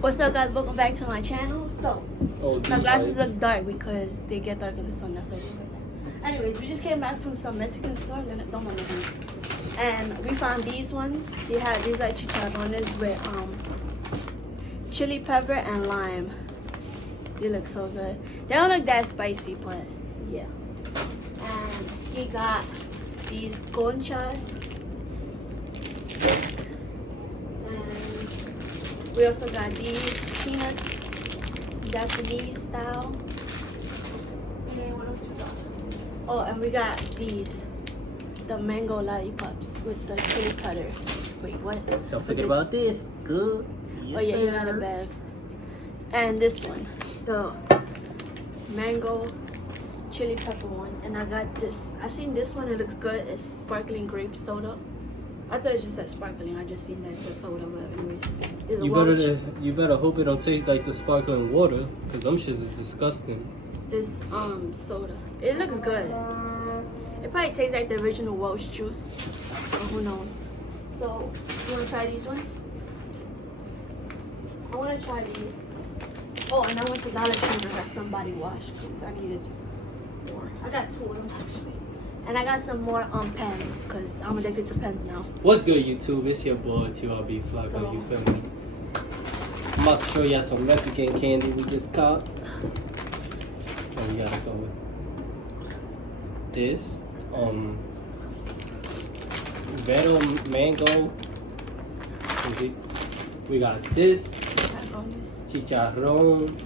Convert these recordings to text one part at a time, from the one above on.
What's up, guys? Welcome back to my channel. So, my glasses look dark because they get dark in the sun. That's why they look like that. Anyways, we just came back from some Mexican store. Don't mind these. And we found these ones. These are chicharrones with chili pepper and lime. They look so good. They don't look that spicy, but yeah. And he got these conchas. We also got these peanuts, Japanese style. And what else we got? Oh, and we got these, the mango lollipops with the chili powder. Wait, what? Don't forget about this. Good. Oh yeah, you got a bev. And this one, the mango chili pepper one. And I got this. I seen this one. It looks good. It's sparkling grape soda. I thought it just said sparkling. I just seen that it said soda, but anyways. You better hope it don't taste like the sparkling water, cause them shits is disgusting. It's soda. It looks good. So, it probably tastes like the original Welsh juice. Or who knows? So you wanna try these ones? I wanna try these. Oh, and I went to Dollar Tree and I got some body wash because I needed more. I got two of them actually. And I got some more pens because I'm addicted to pens now. What's good, YouTube? It's your boy TRB Flacco. So, you feel me? I'm about to show y'all some Mexican candy we just caught. And we gotta go with this. Vero mango. We got this. Chicharrones,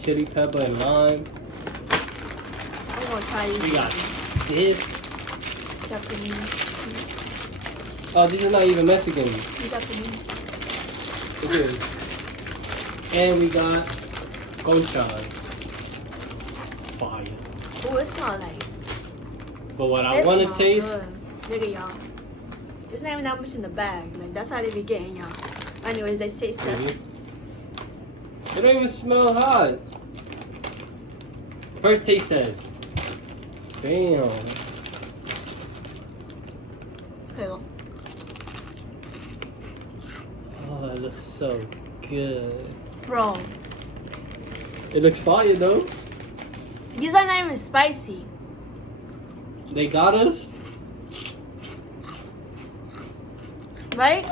chili pepper and lime. I'm gonna try these. We got this. Japanese. Oh, these are not even Mexican. Japanese. It is. And we got conchas. Fire. Ooh, it smells like. But what I want to taste. Look at y'all. It's not even that much in the bag. Like, that's how they be getting y'all. Anyways, they taste test. It don't even smell hot. First taste test. Damn. Cool. Oh, that looks so good. Bro. It looks fire though. These are not even spicy. They got us. Right?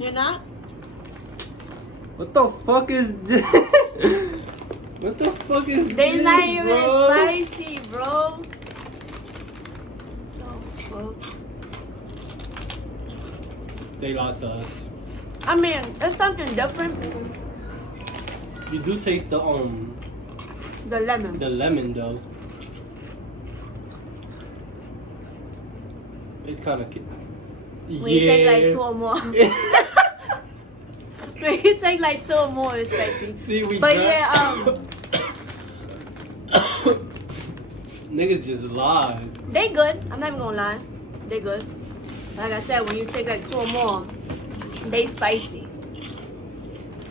You're not? What the fuck is this? What the fuck is this? They not even bro? spicy, bro. Oh, fuck. They lied to us. I mean, it's something different. You do taste the lemon. The lemon though. It's kind of. When you take like two or more. When you take like two or more, it's spicy. See, we. But got... yeah, Niggas just lied. they good. I'm not even gonna lie. They good. Like I said, when you take like two or more, they spicy.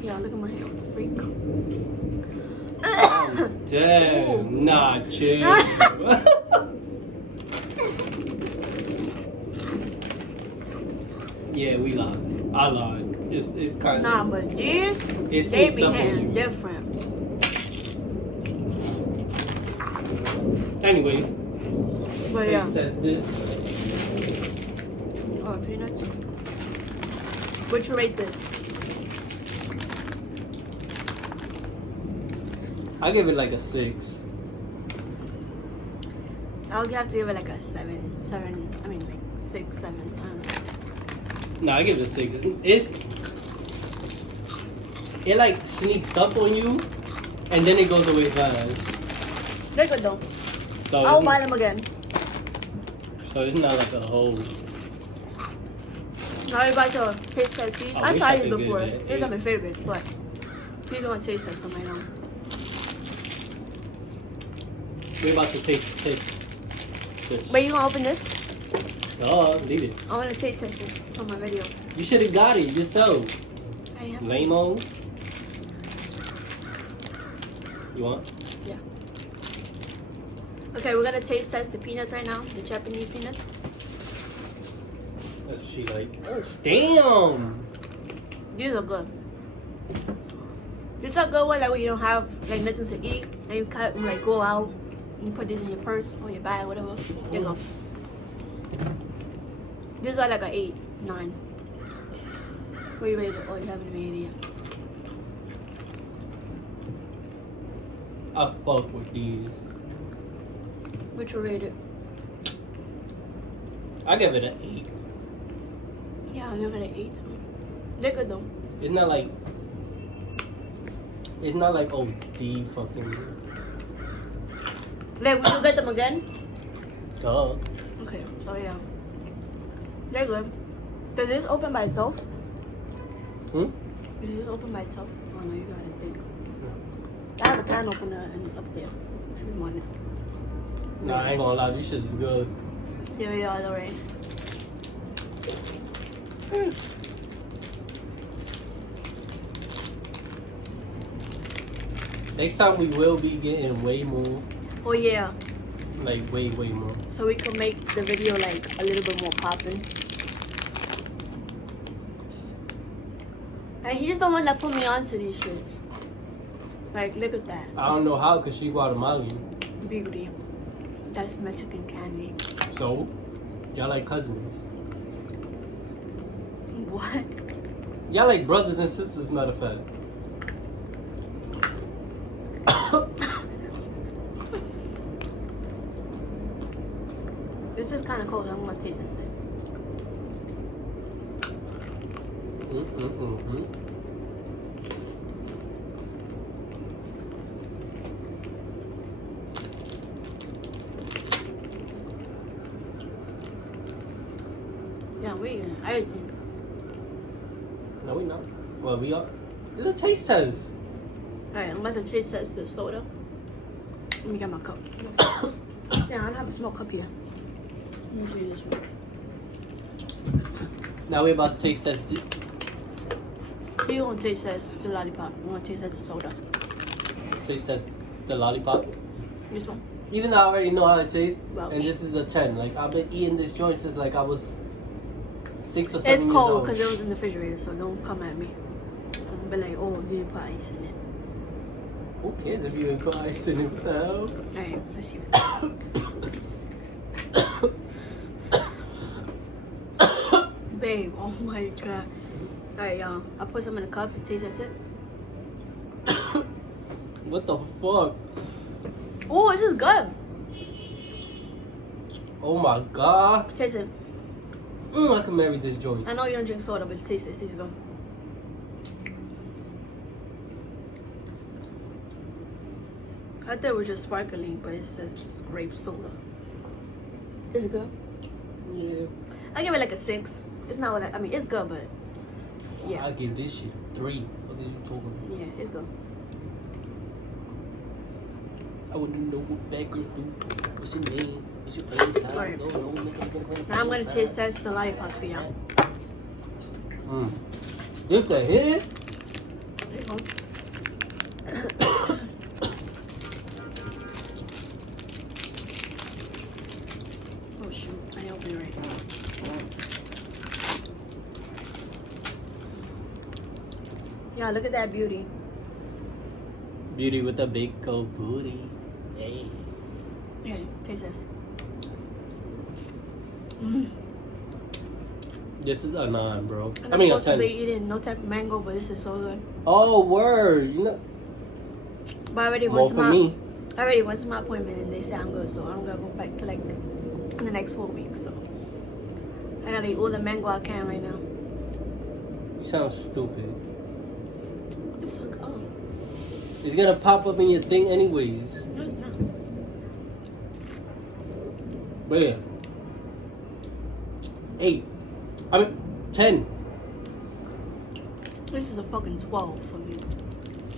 Yo, look at my hair, freak. Damn, Ooh. nah, chill. Yeah, we lied. I lied. It's kind of. Nah, but these, It they sneaks be up on hitting you. different. Anyway, But yeah. taste test this. Oh, peanuts. Would you rate this? I give it like a 6. I'll have to give it like a 7. 7. I mean, like 6, 7. I don't know. No, I give it a 6. It like sneaks up on you, and then it goes away fast. They're good though. So I'll buy them again. So it's not like a whole. Now you about to taste test these. Oh, I we tried fucking these before. good, man. These are my favorite, but these are gonna taste test them right now. We're about to taste this. Wait, you gonna open this? Oh, leave it. I wanna taste test it on my video. You should have got it yourself. I am. Lame-o. You want? Yeah. Okay, we're gonna taste test the peanuts right now, the Japanese peanuts. That's what she like. Oh, damn! These are good. It's a good one, like when you don't have like nothing to eat, and you cut and like go out, and you put this in your purse or your bag, whatever. There you go. These are like an 8, 9. What you rate it? Oh, you haven't even ate it yet. I fuck with these. What you rate it? I give it an 8. Yeah, I'll give it an 8. They're good though. It's not like OD fucking. Like, would you get them again? Duh. Okay, so yeah. They're good. Does this open by itself? Hmm? Does this open by itself? Oh no, you got a thing. I have a can opener and up there. If you want it. Nah, I ain't gonna lie, this shit is good. There we are, Lorraine. Next time we will be getting way more. Oh yeah. Like way more. So we can make the video like a little bit more popping. And he's the one that put me onto these shits. Like, look at that. I don't know how, cause she Guatemalan. Beauty. That's Mexican candy. So, y'all like cousins. What? Y'all like brothers and sisters, matter of fact. This is kind of cold. I'm gonna taste this. Yeah, we eating everything. No, we not. Well, we are. It's a taste test. Alright, I'm about to taste test the soda. Let me get my cup. Yeah, I don't have a small cup here. Let me see this one. Now we're about to taste test. We gonna taste test the lollipop. We gonna taste test the soda. Taste test the lollipop. This one. Even though I already know how it tastes, Well, and this is a 10. Like, I've been eating this joint since like I was 6 or 7 it's years cold old. because it was in the refrigerator, so don't come at me. Don't be like, oh, you didn't put ice in it. Who cares if you didn't put ice in it, pal? Alright, let's see. Babe, oh my god. Alright, y'all. I put some in a cup and taste it. What the fuck? Oh, this is good. Oh my god. Taste it. I can marry this joint. I know you don't drink soda, but taste it. Taste it good. I thought it was just sparkling, but it says grape soda. Is it good? Yeah. I give it like a 6. It's not what I mean, it's good, but yeah. I give this shit 3. What are you talking about? Yeah, it's good. I wouldn't know what bad girls do. What's your name? What's your penis size? Right. No, Now I'm gonna taste test the lollipop for y'all. What the hell? There you go. Oh shoot, I opened it right. Yeah, look at that beauty. Beauty with a big old booty. Hey. Okay, taste this. This is a 9, bro. I'm I mean a supposed to 10. be eating no type of mango, but this is so good. Oh, word. You know. But I already More went to for my me. I already went to my appointment and they say I'm good, so I'm gonna go back to like in the next 4 weeks. So I gotta eat all the mango I can right now. You sound stupid. What the fuck? Oh, It's gonna pop up in your thing anyways. no, it's not. But yeah. 8. I mean 10. This is a fucking 12 for me.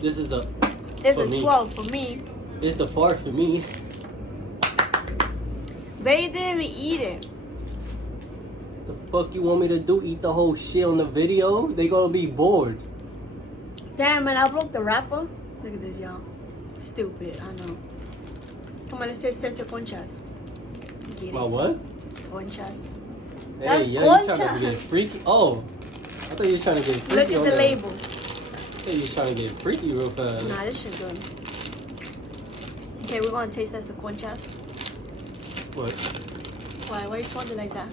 This is the. It's For a me. 12 for me. It's the 4 for me. They didn't even eat it. The fuck you want me to do? Eat the whole shit on the video? They gonna be bored. Damn, man, I broke the wrapper. Look at this, y'all. Stupid, I know. Come on, let's taste your conchas. Get it? My what? Conchas. Hey, That's yo, you trying concha. to get freaky? Oh, I thought you were trying to get freaky. Look at on the there. label. Hey, you trying to get freaky real fast. Nah, this shit good. Okay, we're gonna taste test the conchas. What? Why? Why you swallowed it like that?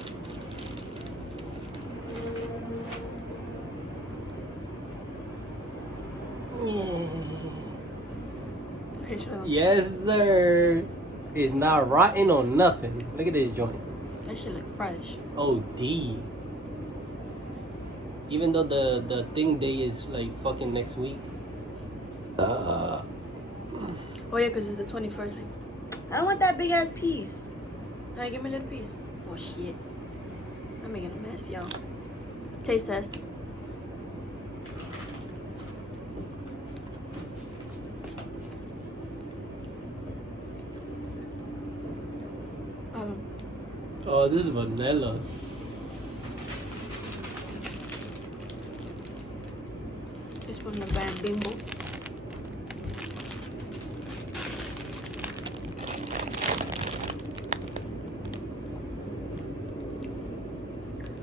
Okay, shut up. Yes, sir. It's not rotten or nothing. Look at this joint. That shit look fresh. OD. Even though the thing day is like fucking next week. Oh yeah, because it's the 21st. I don't want that big ass piece. Alright, give me a little piece. Oh shit. I'm making a mess, y'all. Taste test. Oh, this is vanilla. It's from the brand Bimbo.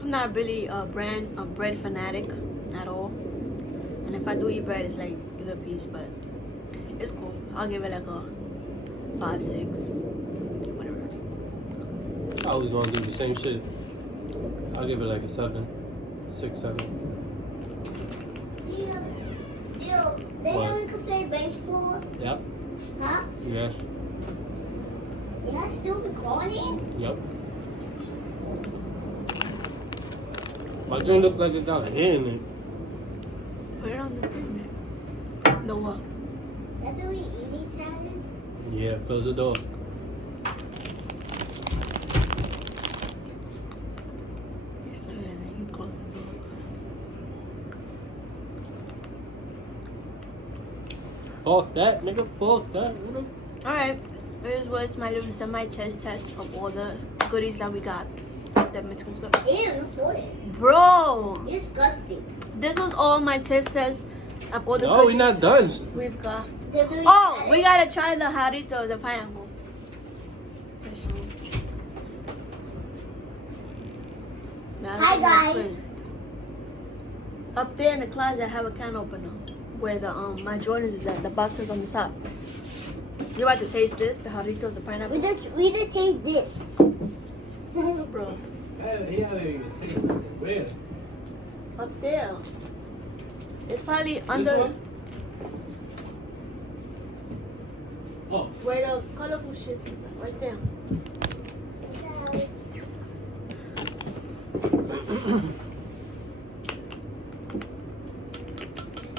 I'm not really a bread fanatic at all. And if I do eat bread, it's like a little piece, but it's cool. I'll give it like a 5, 6, whatever. I was gonna do the same shit. I'll give it like a 7, 6, 7. They What? we could play baseball. Yep. Huh? Yes. Yeah, still recording? Yep. My drink look like it got a hair in it. Put it on the thing, man. No what? Are doing eating challenges? Yeah, close the door. Fuck that, nigga. Fuck that, nigga. Alright, this was my little semi-test of all the goodies that we got at the Mexican store. Ew, for it. Bro, Disgusting. this was all my test of all the No, goodies we're not done. we've got. They're doing Oh, we challenges. gotta try the jarrito, the pineapple. Now, Hi, I'm gonna guys. twist. Up there in the closet, I have a can opener where the my Jordans is at. The box is on the top. You about to taste this? The jarritos, the pineapple. We just taste this. Bro, He haven't even tasted it. Where? up there. It's probably This under one? Oh. where the colorful shit is. Right there.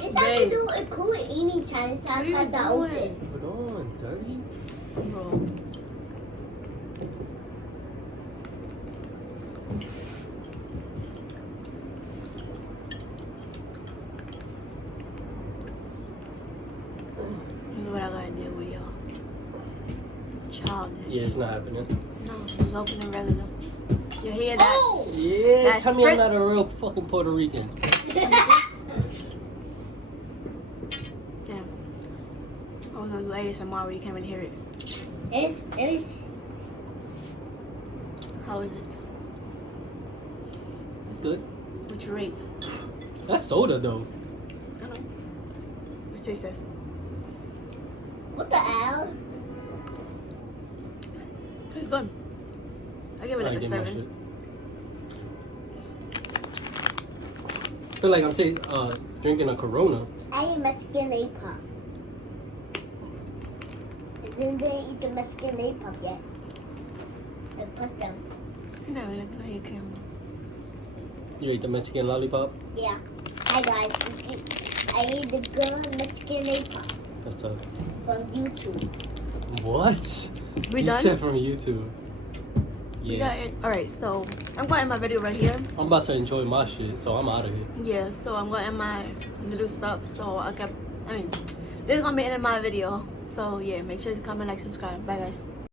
It's time to Babe. do a cool eating challenge. What are you Have that doing? open. Hold on, dirty. Bro. This is what I gotta deal with, y'all. Childish. Yeah, it's not happening. No, it's opening regular. You hear that? Oh! Yeah, That tell me I'm not a spritz. real fucking Puerto Rican. Damn. I was gonna do ASMR where you can't even hear it. It is. How is it? It's good. What you rate? That's soda though. I don't know. What taste this? What the hell? It's good. I give it like a give my 7. shit. I feel like I'm drinking a Corona. I eat Mexican lollipop. And then they eat the Mexican lollipop yet. And put them. You're not even looking at your camera. You ate the Mexican lollipop? Yeah. Hi guys. I ate the good Mexican lollipop That's tough. from YouTube. What? We You done? said from YouTube. We Yeah. got it. Alright, so I'm going to end my video right here. I'm about to enjoy my shit, so I'm out of here. Yeah, so I'm going to end my little stuff. So this is going to be the end of my video. So yeah, make sure to comment, like, subscribe. Bye guys.